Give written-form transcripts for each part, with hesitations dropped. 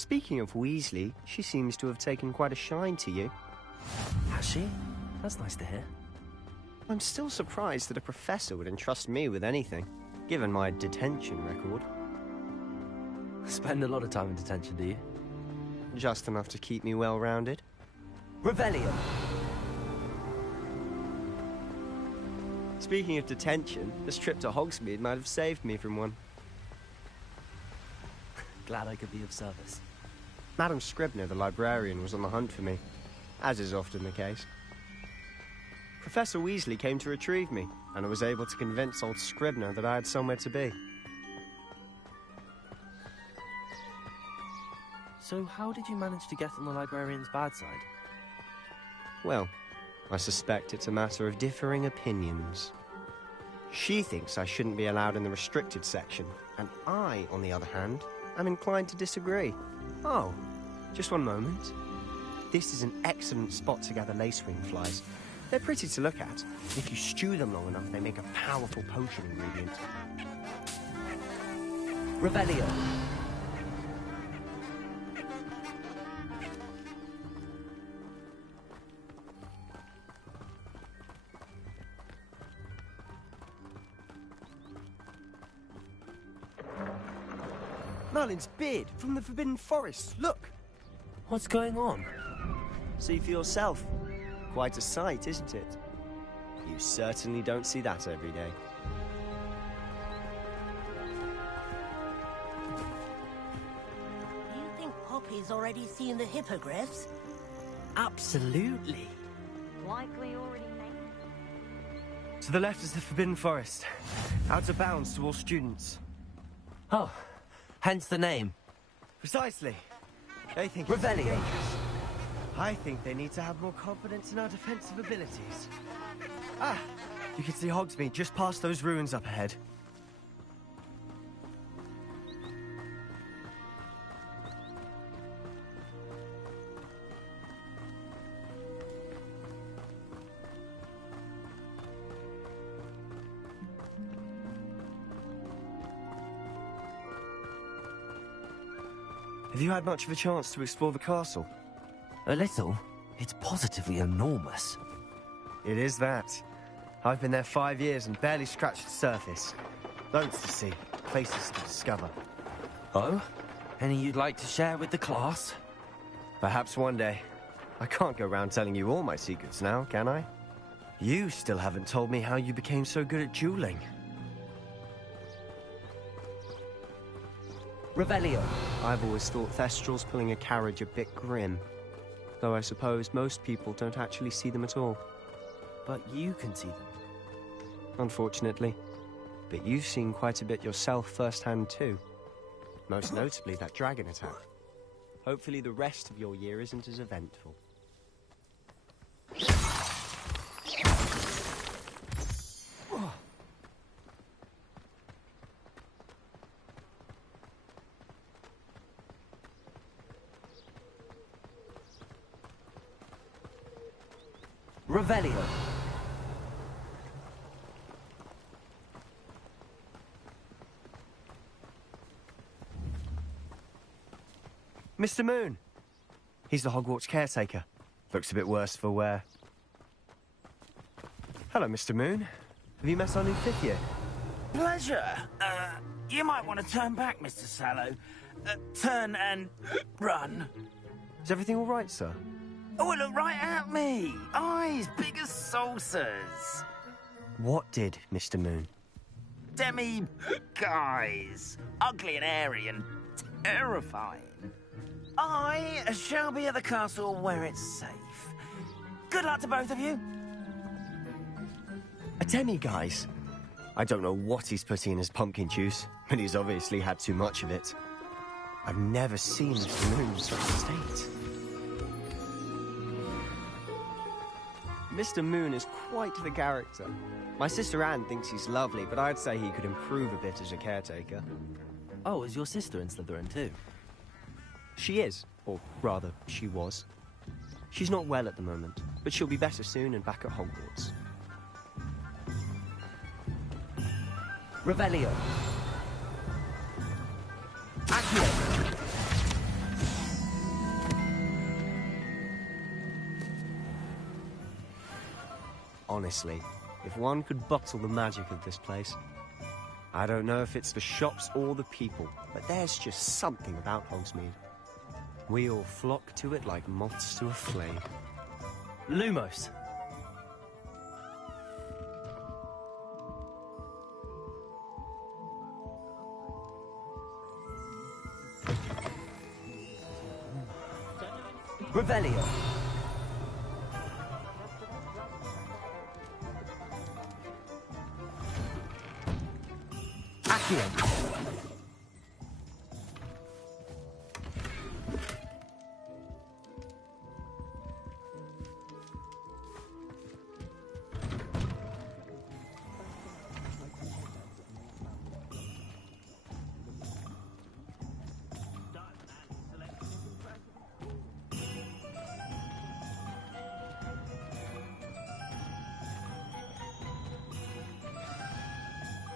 Speaking of Weasley, she seems to have taken quite a shine to you. Has she? That's nice to hear. I'm still surprised that a professor would entrust me with anything, given my detention record. Spend a lot of time in detention, do you? Just enough to keep me well-rounded. Rebellion! Speaking of detention, this trip to Hogsmeade might have saved me from one. Glad I could be of service. Madam Scribner, the librarian, was on the hunt for me, as is often the case. Professor Weasley came to retrieve me, and I was able to convince old Scribner that I had somewhere to be. So how did you manage to get on the librarian's bad side? Well, I suspect it's a matter of differing opinions. She thinks I shouldn't be allowed in the restricted section, and I, on the other hand, am inclined to disagree. Oh, just one moment. This is an excellent spot to gather lacewing flies. They're pretty to look at. If you stew them long enough, they make a powerful potion ingredient. Rebellion! Merlin's beard from the Forbidden Forest. Look! What's going on? See for yourself. Quite a sight, isn't it? You certainly don't see that every day. You think Poppy's already seen the hippogriffs? Absolutely. Likely already made. To the left is the Forbidden Forest. Out of bounds to all students. Oh, hence the name. Precisely. They think Rebellion. it's dangerous. I think they need to have more confidence in our defensive abilities. Ah! You can see Hogsmeade just past those ruins up ahead. Have you had much of a chance to explore the castle? A little. It's positively enormous. It is that. I've been there 5 years and barely scratched the surface. Loads to see, places to discover. Oh? Any you'd like to share with the class? Perhaps one day. I can't go around telling you all my secrets now, can I? You still haven't told me how you became so good at dueling. Rebellion. I've always thought Thestrals pulling a carriage a bit grim. Though I suppose most people don't actually see them at all. But you can see them. Unfortunately. But you've seen quite a bit yourself firsthand too. Most notably that dragon attack. Hopefully the rest of your year isn't as eventful. Revelio. Mr. Moon. He's the Hogwarts caretaker. Looks a bit worse for wear. Hello, Mr. Moon. Have you met our new fifth year? Pleasure. You might want to turn back, Mr. Sallow. Turn and run. Is everything all right, sir? Oh, look right at me. Eyes big as saucers. What did, Mr. Moon? Guys. Ugly and airy and terrifying. I shall be at the castle where it's safe. Good luck to both of you. A demi-guise? I don't know what he's putting in his pumpkin juice, but he's obviously had too much of it. I've never seen Mr. Moon in such a state. Mr. Moon is quite the character. My sister Anne thinks he's lovely, but I'd say he could improve a bit as a caretaker. Oh, is your sister in Slytherin too? She is, or rather, she was. She's not well at the moment, but she'll be better soon and back at Hogwarts. Revelio. Accio. Honestly, if one could bottle the magic of this place. I don't know if it's the shops or the people, but there's just something about Hogsmeade. We all flock to it like moths to a flame. Lumos. Revelio. Accio.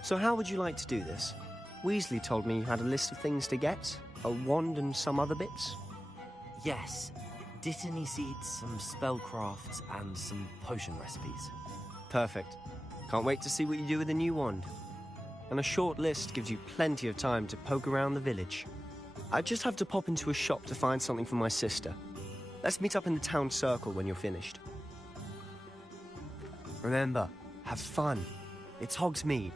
So how would you like to do this? Weasley told me you had a list of things to get, a wand and some other bits. Yes. Dittany seeds, some spellcrafts, and some potion recipes. Perfect. Can't wait to see what you do with the new wand. And a short list gives you plenty of time to poke around the village. I just have to pop into a shop to find something for my sister. Let's meet up in the town circle when you're finished. Remember, have fun. It's Hogsmeade.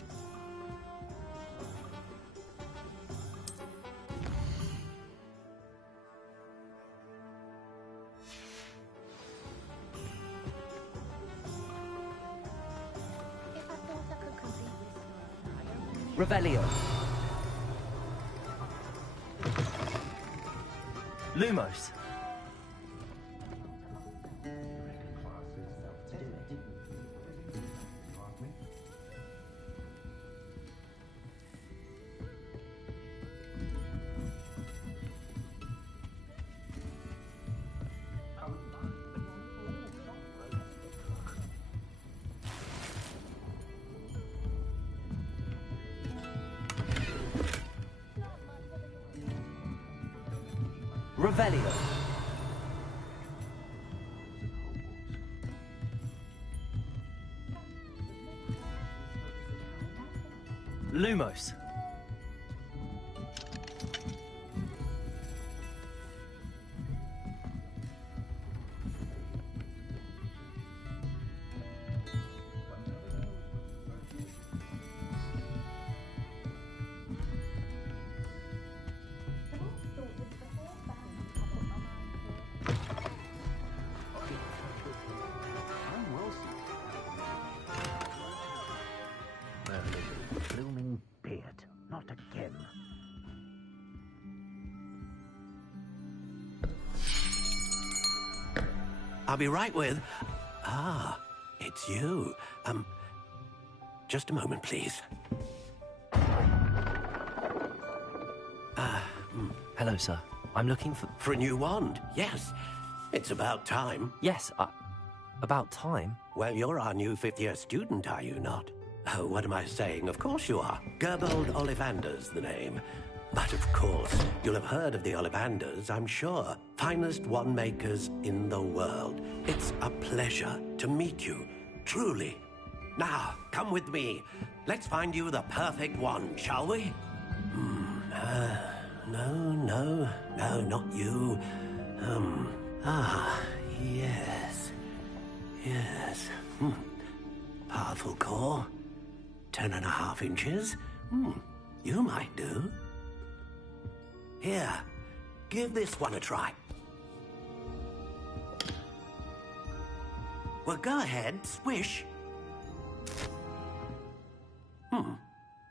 Revelio. Lumos. Revelio. Lumos. Blooming beard. Not again. I'll be right with... Ah, it's you. Just a moment, please. Hello, sir. I'm looking for... For a new wand, yes. It's about time. Yes, about time. Well, you're our new fifth-year student, are you not? Oh, what am I saying? Of course you are. Gerbold Ollivander's the name. But of course, you'll have heard of the Ollivanders, I'm sure. Finest wand makers in the world. It's a pleasure to meet you, truly. Now, come with me. Let's find you the perfect wand, shall we? No, not you. Yes. Yes. Powerful core. 10.5 inches. You might do. Here, give this one a try. Well, go ahead, swish.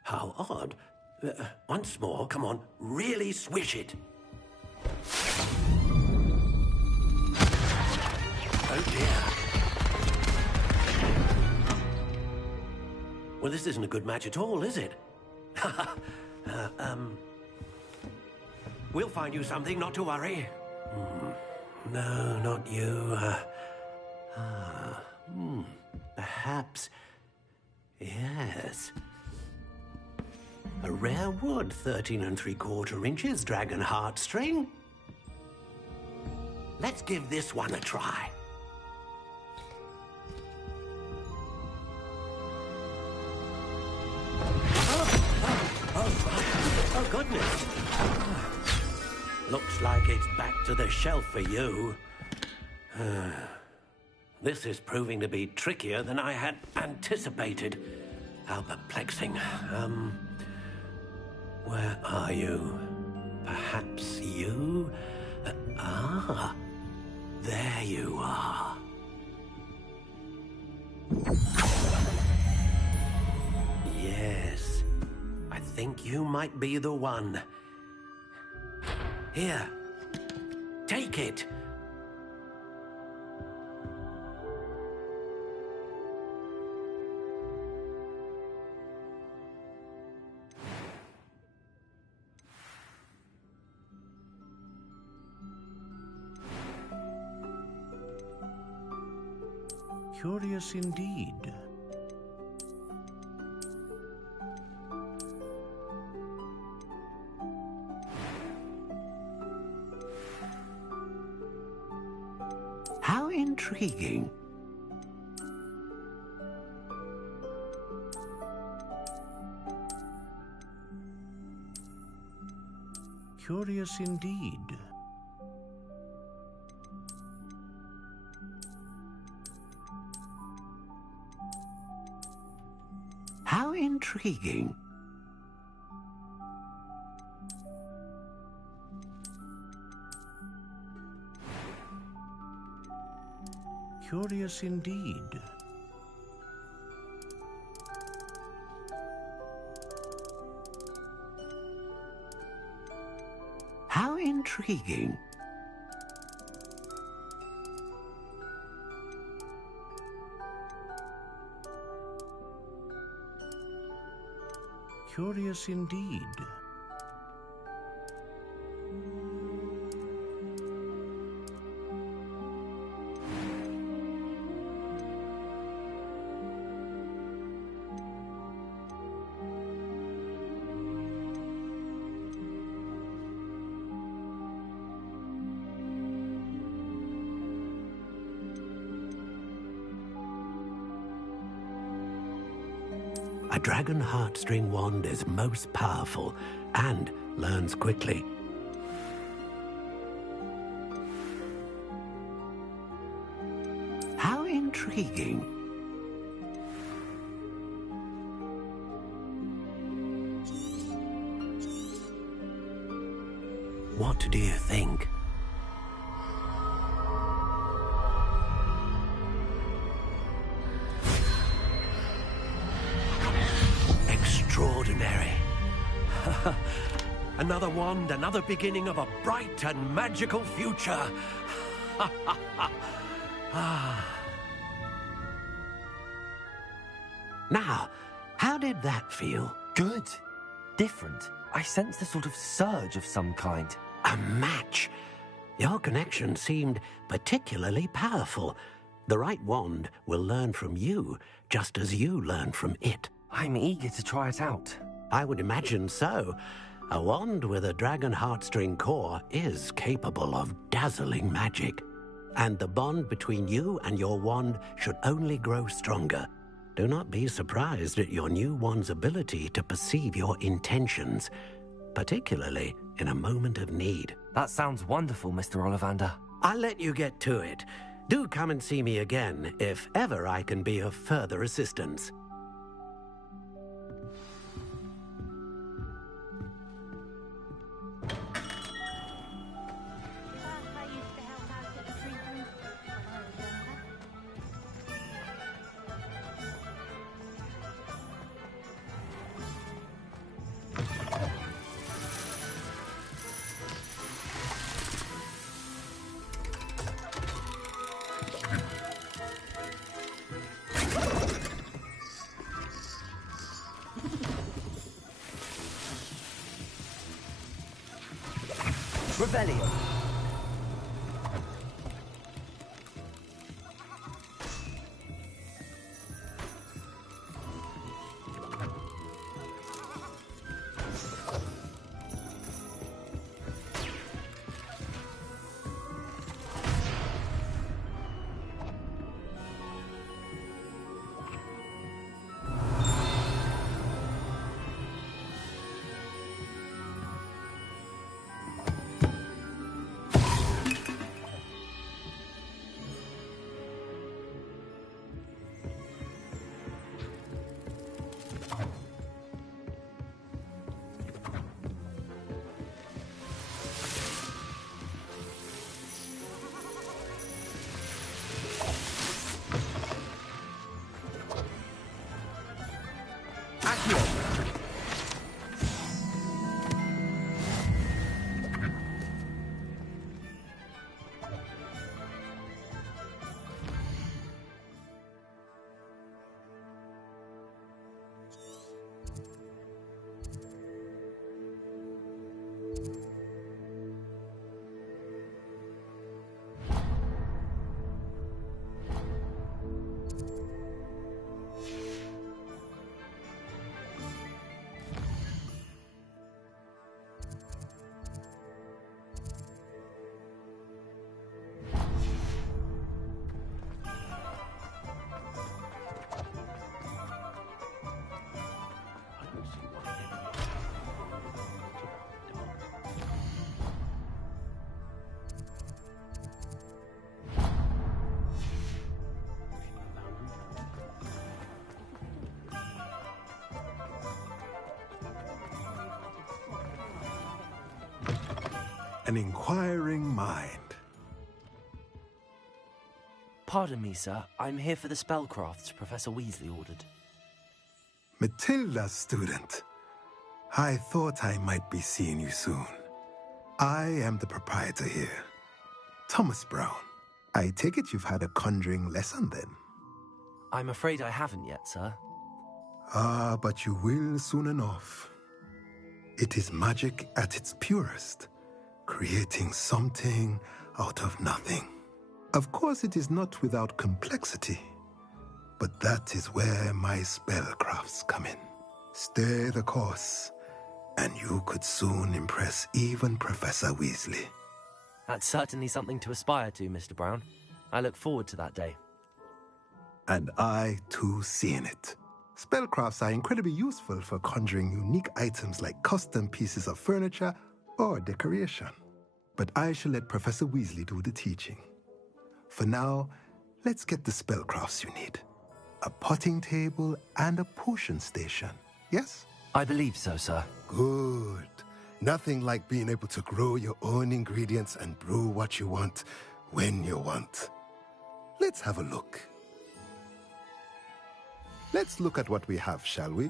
How odd. Once more, come on, really swish it. Oh dear. Well, this isn't a good match at all, is it? We'll find you something, not to worry. No, not you. Perhaps... Yes. A rare wood, 13 3/4 inches, dragon heartstring. Let's give this one a try. Oh, goodness. Looks like it's back to the shelf for you. This is proving to be trickier than I had anticipated. How perplexing. Where are you? Perhaps you? There you are. Yes, I think you might be the one. Here, take it. Curious indeed. How intriguing. Curious indeed. How intriguing. Curious indeed. How intriguing. Curious indeed. A dragon heartstring wand is most powerful and learns quickly. How intriguing. What do you think? Extraordinary. Another wand, another beginning of a bright and magical future. Now, how did that feel? Good. Different. I sensed a sort of surge of some kind. A match. Your connection seemed particularly powerful. The right wand will learn from you, just as you learn from it. I'm eager to try it out. I would imagine so. A wand with a dragon heartstring core is capable of dazzling magic. And the bond between you and your wand should only grow stronger. Do not be surprised at your new wand's ability to perceive your intentions, particularly in a moment of need. That sounds wonderful, Mr. Ollivander. I'll let you get to it. Do come and see me again if ever I can be of further assistance. I used to help out at the treatment when I was younger. Revelio. an inquiring mind. Pardon me, sir. I'm here for the spellcrafts Professor Weasley ordered. Matilda's student. I thought I might be seeing you soon. I am the proprietor here, Thomas Brown. I take it you've had a conjuring lesson then? I'm afraid I haven't yet, sir. Ah, but you will soon enough. It is magic at its purest, creating something out of nothing. Of course, it is not without complexity, but that is where my spellcrafts come in. Stay the course, and you could soon impress even Professor Weasley. That's certainly something to aspire to, Mr. Brown. I look forward to that day. And I, too, seeing it. Spellcrafts are incredibly useful for conjuring unique items like custom pieces of furniture or decoration. But I shall let Professor Weasley do the teaching. For now, let's get the spellcrafts you need. A potting table and a potion station, yes? I believe so, sir. Good. Nothing like being able to grow your own ingredients and brew what you want when you want. Let's have a look. Let's look at what we have, shall we?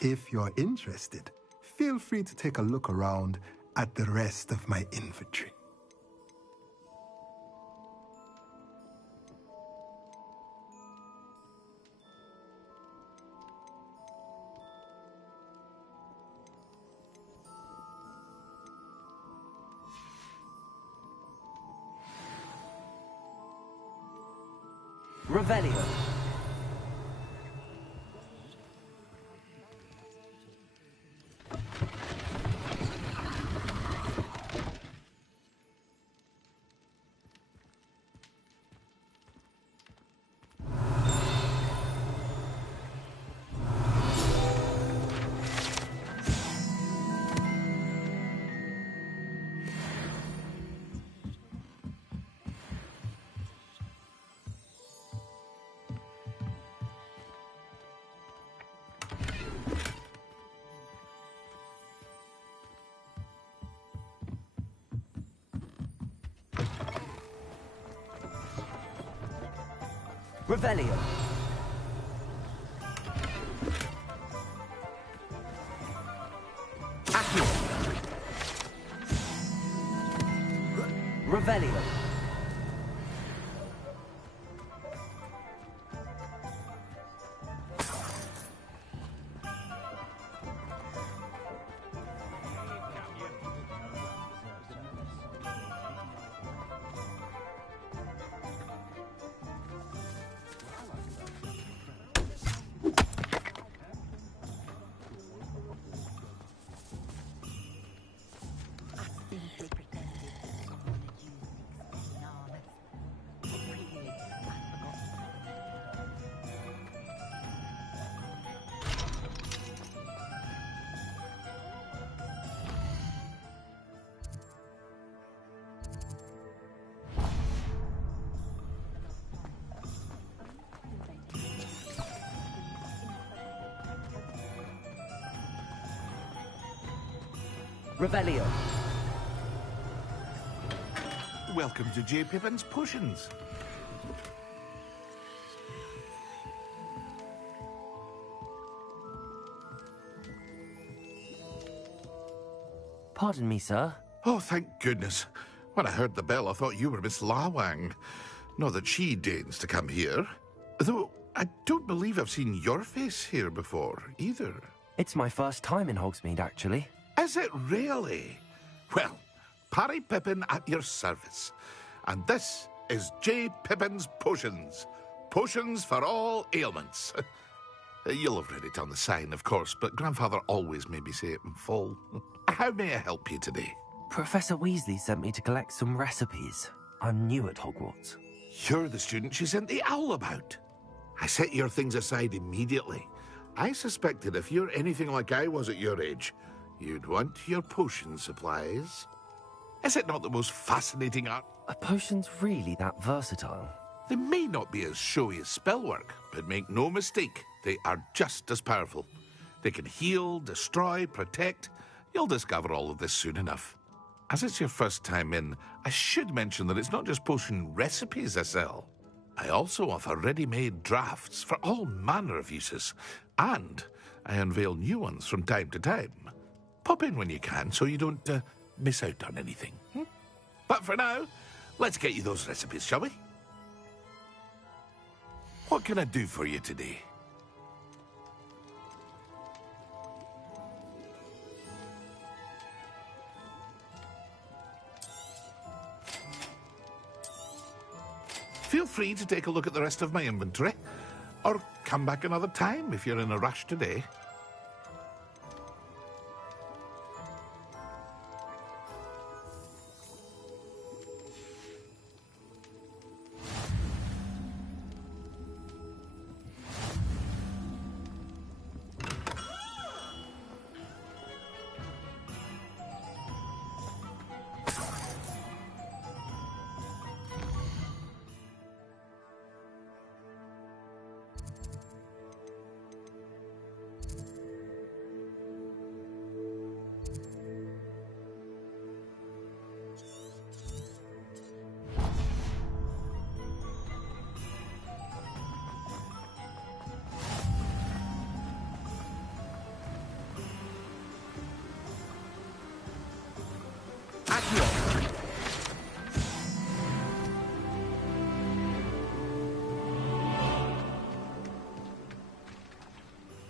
If you're interested, feel free to take a look around at the rest of my inventory. Revelio. Revelio. Accio. Revelio. Revelio. Welcome to J. Pippin's Potions. Pardon me, sir. Oh, thank goodness. When I heard the bell, I thought you were Miss Lawang. Not that she deigns to come here. Though I don't believe I've seen your face here before, either. It's my first time in Hogsmeade, actually. Is it really? Well, Parry Pippin at your service. And this is J. Pippin's Potions. Potions for all ailments. You'll have read it on the sign, of course, but Grandfather always made me say it in full. How may I help you today? Professor Weasley sent me to collect some recipes. I'm new at Hogwarts. You're the student she sent the owl about. I set your things aside immediately. I suspected if you're anything like I was at your age, you'd want your potion supplies. Is it not the most fascinating art? Are potions really that versatile? They may not be as showy as spellwork, but make no mistake, they are just as powerful. They can heal, destroy, protect. You'll discover all of this soon enough. As it's your first time in, I should mention that it's not just potion recipes I sell. I also offer ready-made drafts for all manner of uses, and I unveil new ones from time to time. Pop in when you can so you don't miss out on anything. But for now, let's get you those recipes, shall we? What can I do for you today? Feel free to take a look at the rest of my inventory, or come back another time if you're in a rush today.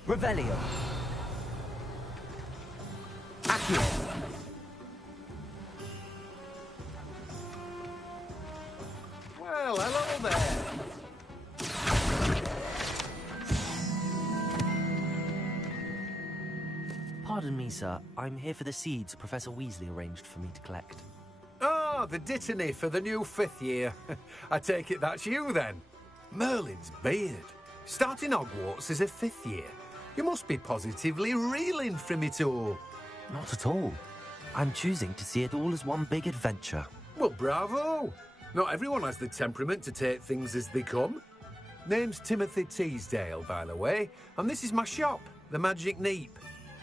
Revelio. Accio. Well, hello there. Pardon me, sir. I'm here for the seeds Professor Weasley arranged for me to collect. Oh, the Dittany for the new 5th year. I take it that's you, then. Merlin's beard. Starting Hogwarts as a 5th year. You must be positively reeling from it all. Not at all. I'm choosing to see it all as one big adventure. Well, bravo. Not everyone has the temperament to take things as they come. Name's Timothy Teasdale, by the way, and this is my shop, the Magic Neep.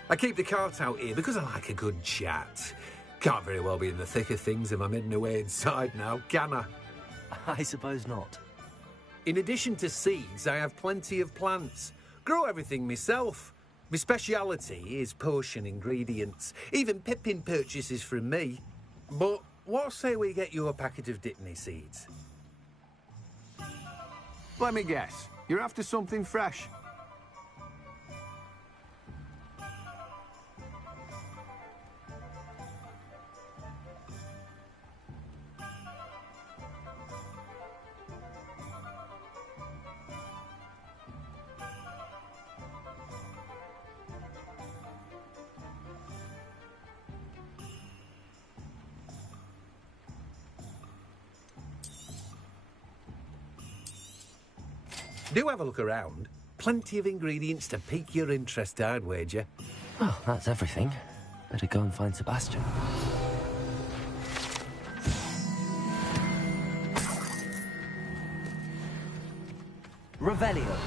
I keep the cart out here because I like a good chat. Can't very well be in the thick of things if I'm heading away inside now, can I? I suppose not. In addition to seeds, I have plenty of plants. Grow everything myself. My speciality is potion ingredients. Even Pippin purchases from me. But what say we get you a packet of Dittany seeds? Let me guess. You're after something fresh. Do have a look around. Plenty of ingredients to pique your interest, I'd wager. Well, that's everything. Better go and find Sebastian. Revelio.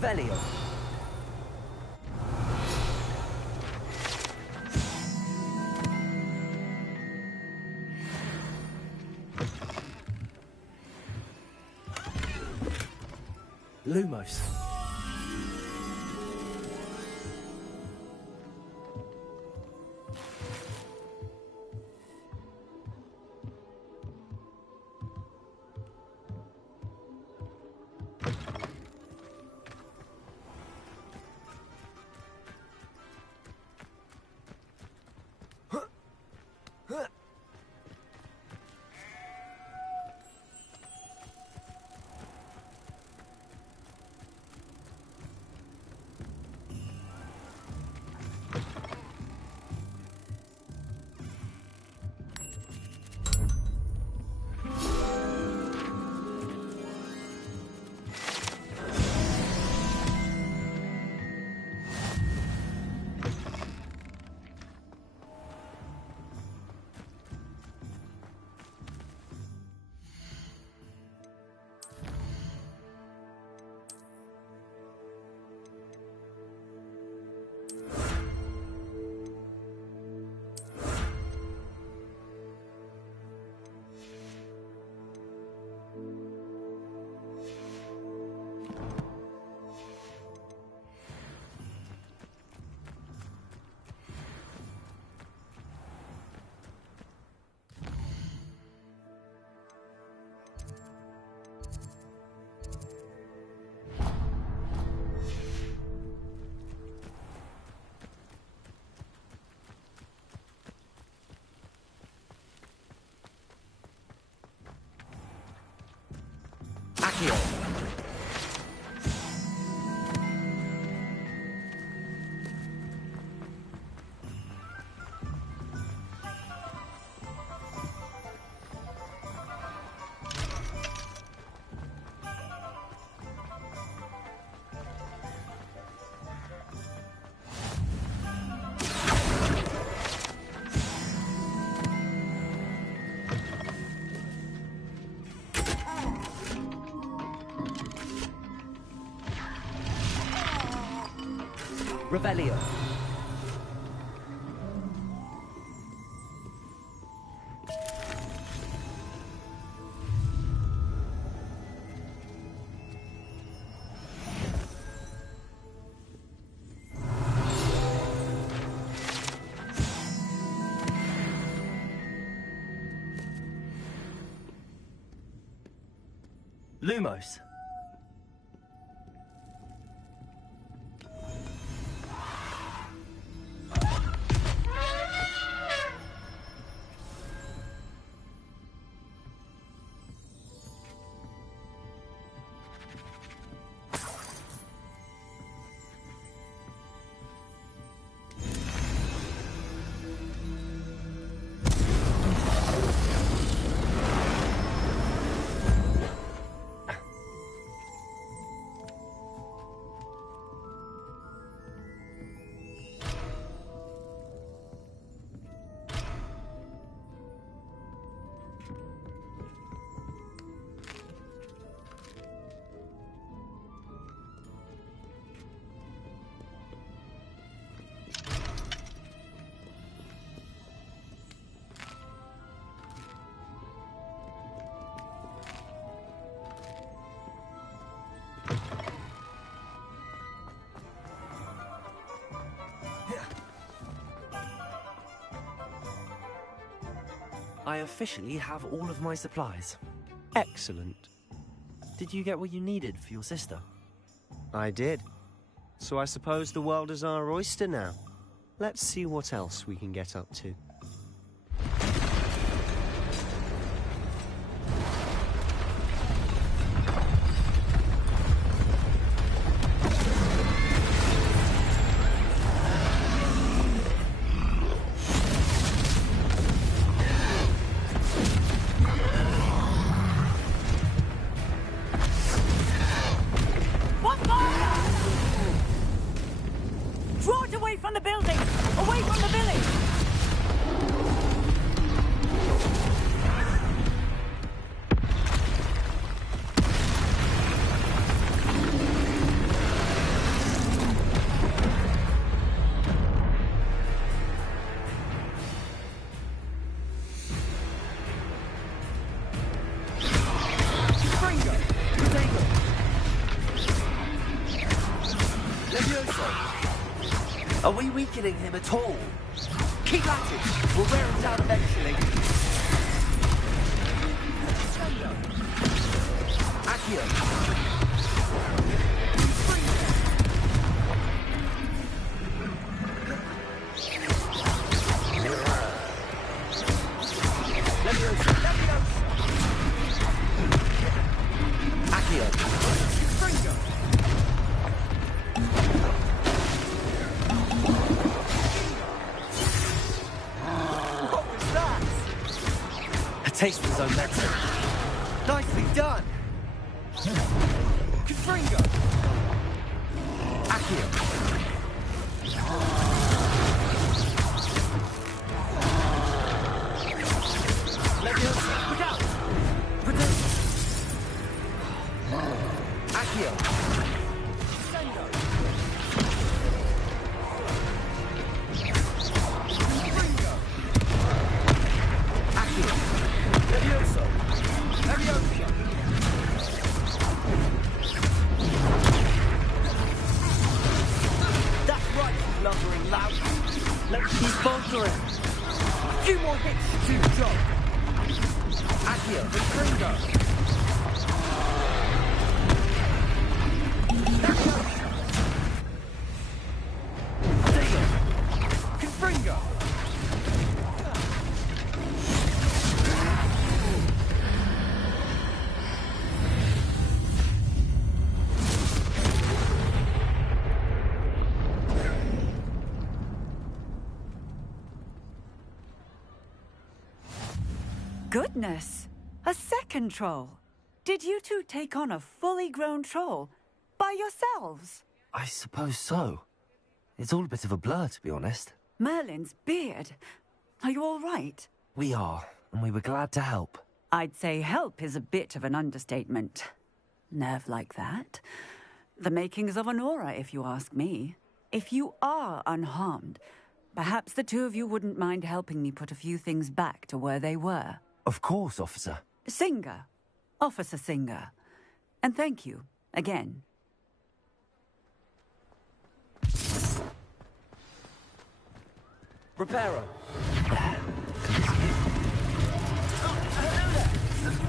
Revelio. Lumos. Accio. Revelio. Lumos. I officially have all of my supplies. Excellent. Did you get what you needed for your sister? I did. So I suppose the world is our oyster now. Let's see what else we can get up to. Draw it away from the building! Away from the village! Are we weakening him at all? Keep at it! We'll wear him down eventually. Accio! Taste of his own medicine. Nicely done! Confringo! Accio! Leviosa! Look out! Accio! Sendo! Confringo! Accio! Levioso! Leviosa! That's right, you lumbering lout. Let's keep faltering. A few more hits to do the job. Accio, Confringo. Leviosa! Deo! Confringo! Goodness! A second troll! Did you two take on a fully grown troll by yourselves? I suppose so. It's all a bit of a blur, to be honest. Merlin's beard. Are you all right? We are, and we were glad to help. I'd say help is a bit of an understatement. Nerve like that. The makings of an aura, if you ask me. If you are unharmed, perhaps the two of you wouldn't mind helping me put a few things back to where they were. Of course, officer. Singer. Officer Singer. And thank you, again. Reparo.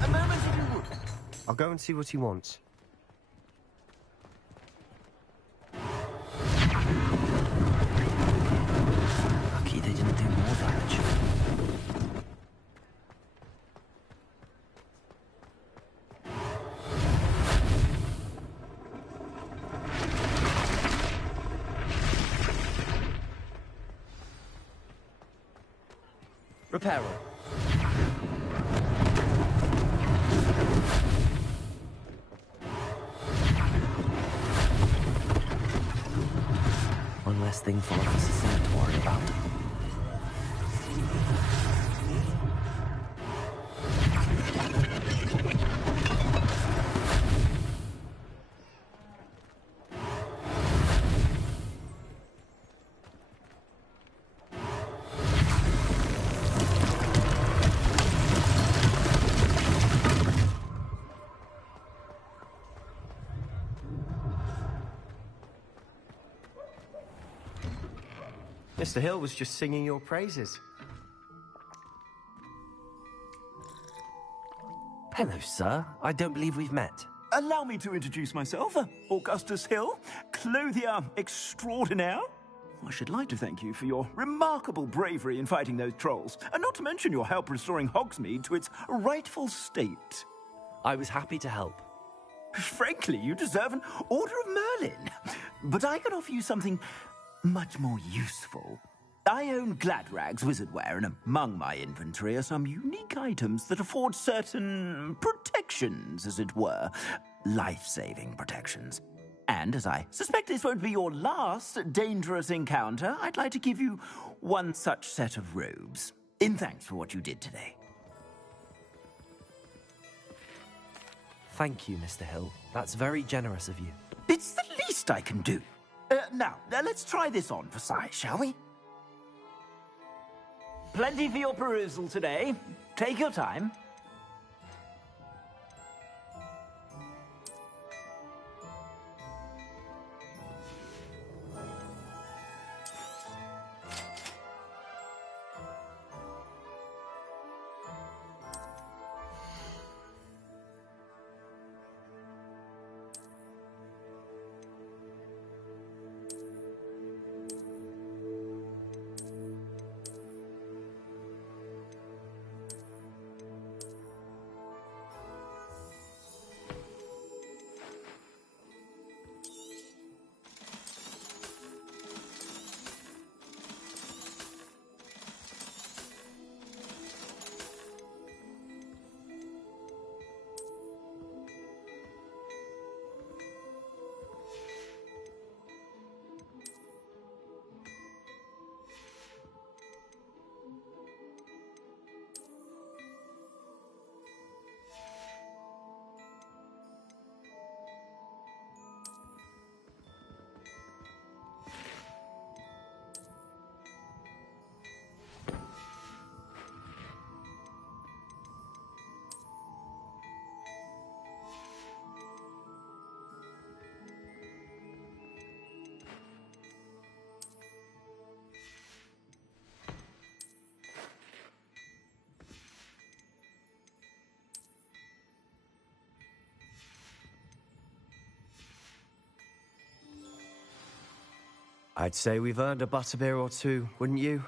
A moment if you would. I'll go and see what he wants. Lucky they didn't do more damage. Reparo. One less thing for Officer Singer to worry about. Mr. Hill was just singing your praises. Hello, sir. I don't believe we've met. Allow me to introduce myself, Augustus Hill, clothier extraordinaire. I should like to thank you for your remarkable bravery in fighting those trolls, and not to mention your help restoring Hogsmeade to its rightful state. I was happy to help. Frankly, you deserve an Order of Merlin. But I can offer you something much more useful. I own Gladrag's wizardware, and among my inventory are some unique items that afford certain protections, as it were. Life-saving protections. And as I suspect this won't be your last dangerous encounter, I'd like to give you one such set of robes, in thanks for what you did today. Thank you, Mr. Hill. That's very generous of you. It's the least I can do. Now, let's try this on for size, shall we? Plenty for your perusal today. Take your time. I'd say we've earned a butterbeer or two, wouldn't you?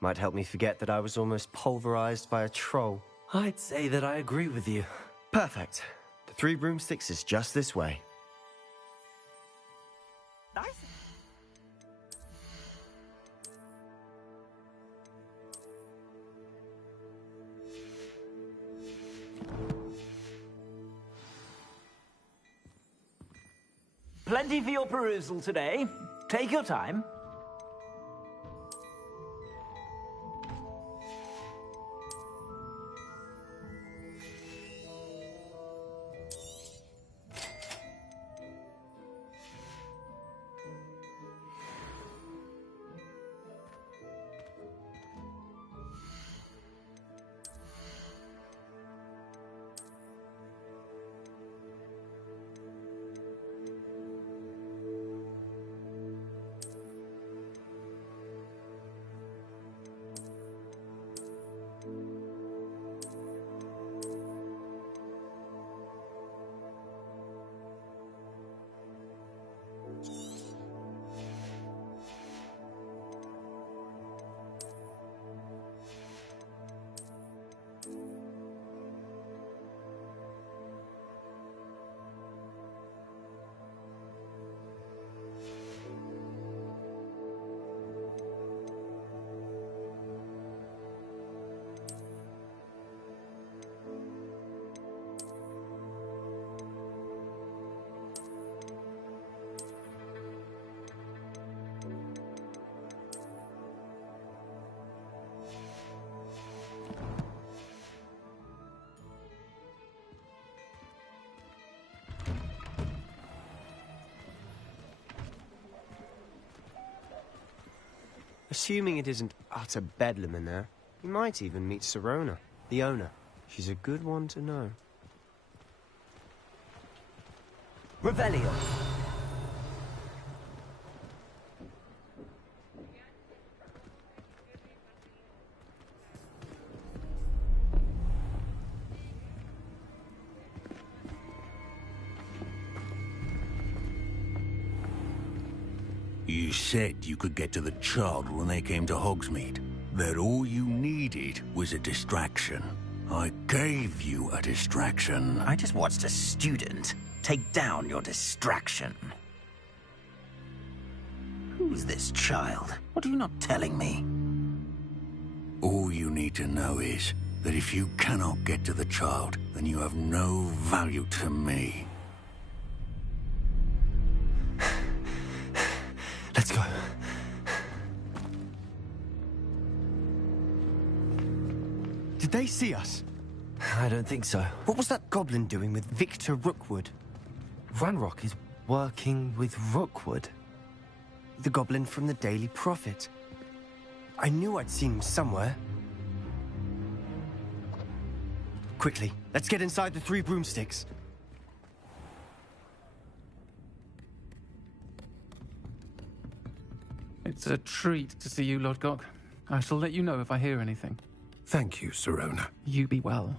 Might help me forget that I was almost pulverized by a troll. I'd say that I agree with you. Perfect. The Three Broomsticks is just this way. Plenty for your perusal today. Take your time. Assuming it isn't utter bedlam in there, you might even meet Sirona, the owner. She's a good one to know. Revelio. You said you could get to the child when they came to Hogsmeade. That all you needed was a distraction. I gave you a distraction. I just watched a student take down your distraction. Who's this child? What are you not telling me? All you need to know is that if you cannot get to the child, then you have no value to me. Let's go. Did they see us? I don't think so. What was that goblin doing with Victor Rookwood? Ranrock is working with Rookwood. The goblin from the Daily Prophet. I knew I'd seen him somewhere. Quickly, let's get inside the Three Broomsticks. It's a treat to see you, Lodgok. I shall let you know if I hear anything. Thank you, Sirona. You be well.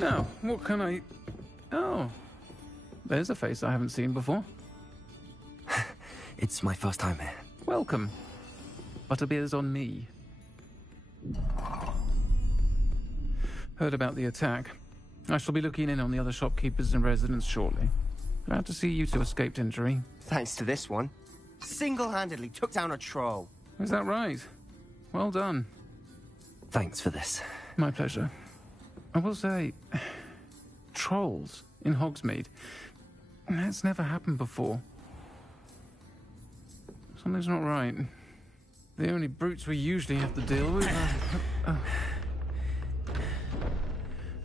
Now, what can I... Oh, there's a face I haven't seen before. It's my first time here. Welcome. Butterbeer's on me. Heard about the attack. I shall be looking in on the other shopkeepers and residents shortly. Glad to see you two escaped injury. Thanks to this one. Single-handedly took down a troll. Is that right? Well done. Thanks for this. My pleasure. I will say, trolls in Hogsmeade. That's never happened before. Something's not right. The only brutes we usually have to deal with are...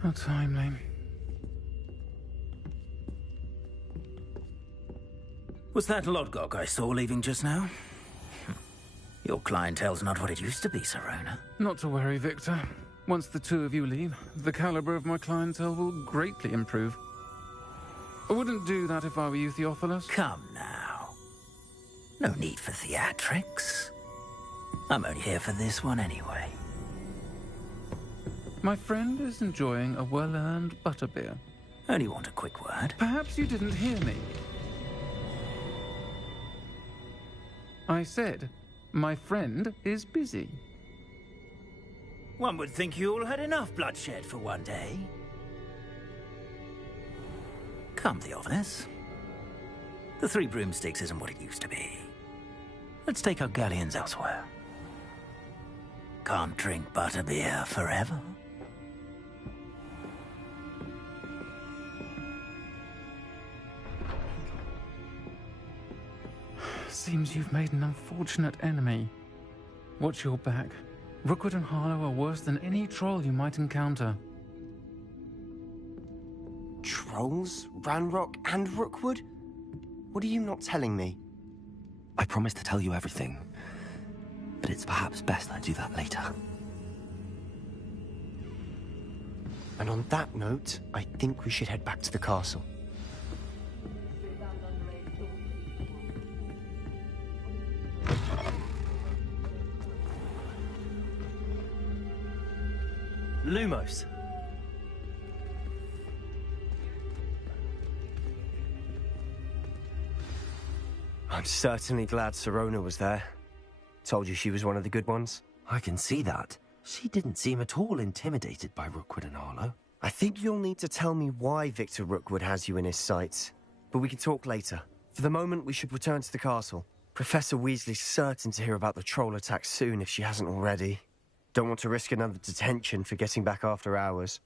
How timely. Was that Lodgok I saw leaving just now? Your clientele's not what it used to be, Sirona. Not to worry, Victor. Once the two of you leave, the caliber of my clientele will greatly improve. I wouldn't do that if I were you, Theophilus. Come now. No need for theatrics. I'm only here for this one anyway. My friend is enjoying a well-earned butterbeer. Only want a quick word. Perhaps you didn't hear me. I said, my friend is busy. One would think you all had enough bloodshed for one day. Come, Theophilus. The Three Broomsticks isn't what it used to be. Let's take our galleons elsewhere. Can't drink butterbeer forever. Seems you've made an unfortunate enemy. Watch your back. Rookwood and Harlow are worse than any troll you might encounter. Trolls? Ranrock and Rookwood? What are you not telling me? I promised to tell you everything, but it's perhaps best I do that later. And on that note, I think we should head back to the castle. Lumos. I'm certainly glad Sirona was there. Told you she was one of the good ones. I can see that. She didn't seem at all intimidated by Rookwood and Harlow. I think you'll need to tell me why Victor Rookwood has you in his sights. But we can talk later. For the moment, we should return to the castle. Professor Weasley's certain to hear about the troll attack soon if she hasn't already. Don't want to risk another detention for getting back after hours.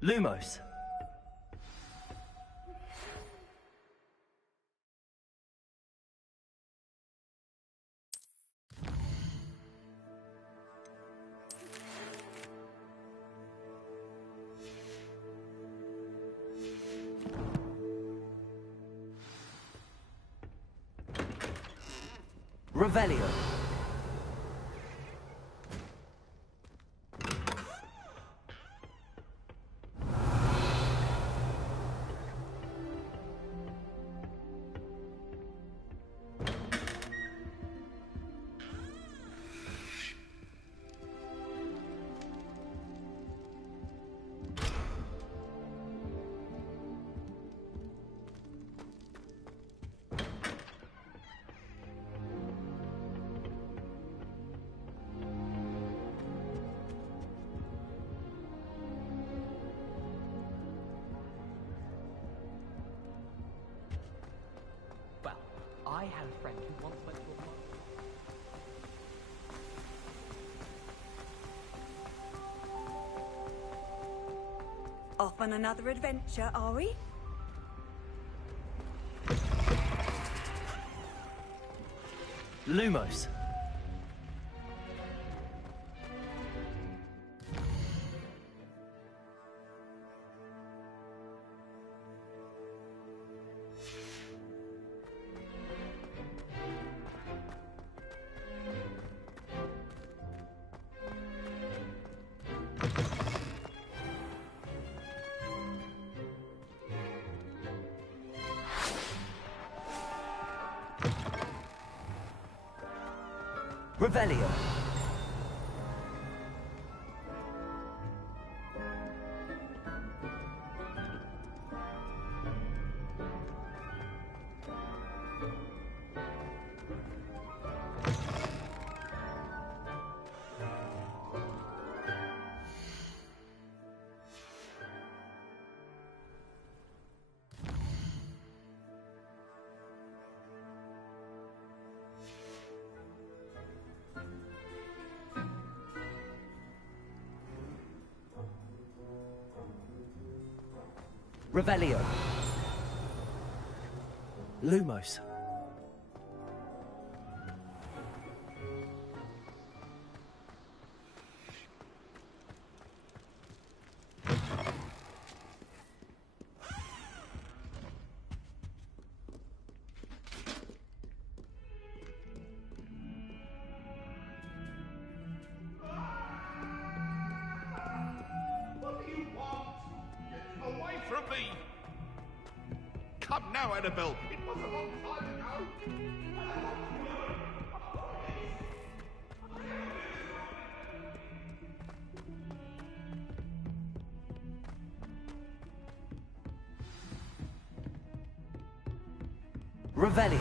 Lumos. Revelio. I have a friend who once went to a Off on another adventure, are we? Lumos. Revelio. Revelio. Lumos. What do you want? Get away from me! Come now, Annabelle. It was a long time ago. Revelio.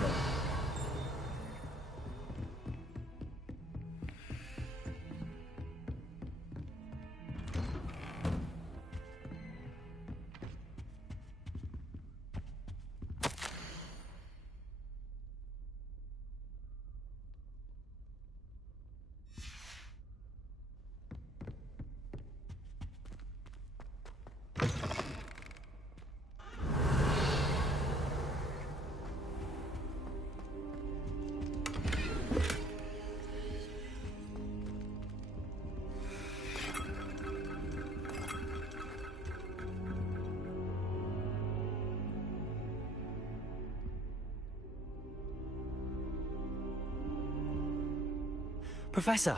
Professor,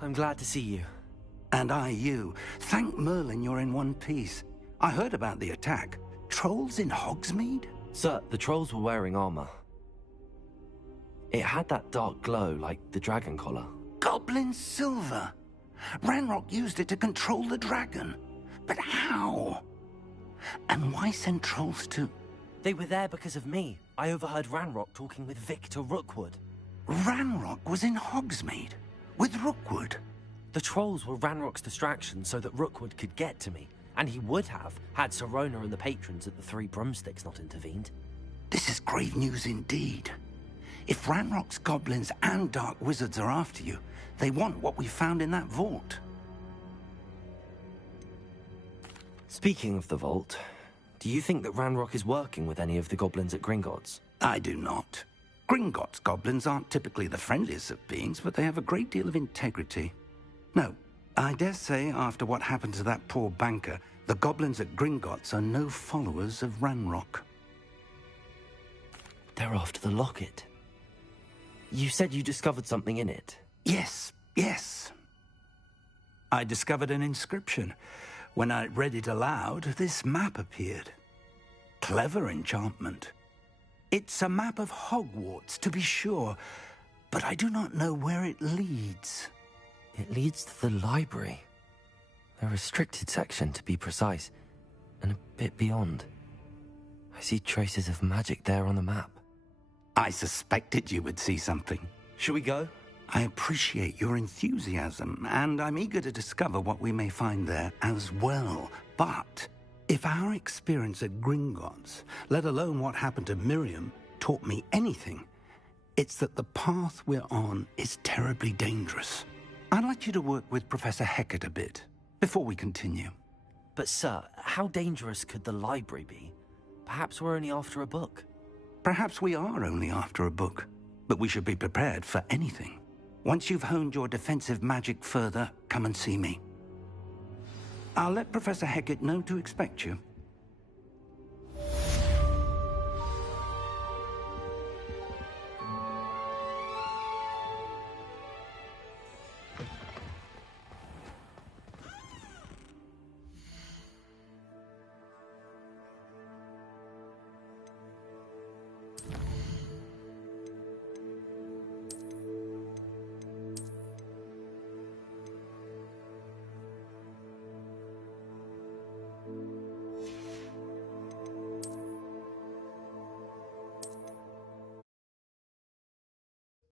I'm glad to see you. And I you. Thank Merlin you're in one piece. I heard about the attack. Trolls in Hogsmeade? Sir, the trolls were wearing armor. It had that dark glow like the dragon collar. Goblin silver. Ranrock used it to control the dragon. But how? And why send trolls to... They were there because of me. I overheard Ranrock talking with Victor Rookwood. Ranrock was in Hogsmeade? With Rookwood? The trolls were Ranrock's distraction so that Rookwood could get to me. And he would have, had Sirona and the patrons at the Three Broomsticks not intervened. This is grave news indeed. If Ranrock's goblins and dark wizards are after you, they want what we found in that vault. Speaking of the vault, do you think that Ranrock is working with any of the goblins at Gringotts? I do not. Gringotts goblins aren't typically the friendliest of beings, but they have a great deal of integrity. No, I dare say after what happened to that poor banker, the goblins at Gringotts are no followers of Ranrock. They're after the locket. You said you discovered something in it. Yes. I discovered an inscription. When I read it aloud, this map appeared. Clever enchantment. It's a map of Hogwarts, to be sure, but I do not know where it leads. It leads to the library. The restricted section, to be precise, and a bit beyond. I see traces of magic there on the map. I suspected you would see something. Shall we go? I appreciate your enthusiasm, and I'm eager to discover what we may find there as well. But if our experience at Gringotts, let alone what happened to Miriam, taught me anything, it's that the path we're on is terribly dangerous. I'd like you to work with Professor Hecat a bit, before we continue. But sir, how dangerous could the library be? Perhaps we're only after a book. Perhaps we are only after a book, but we should be prepared for anything. Once you've honed your defensive magic further, come and see me. I'll let Professor Hecat know to expect you.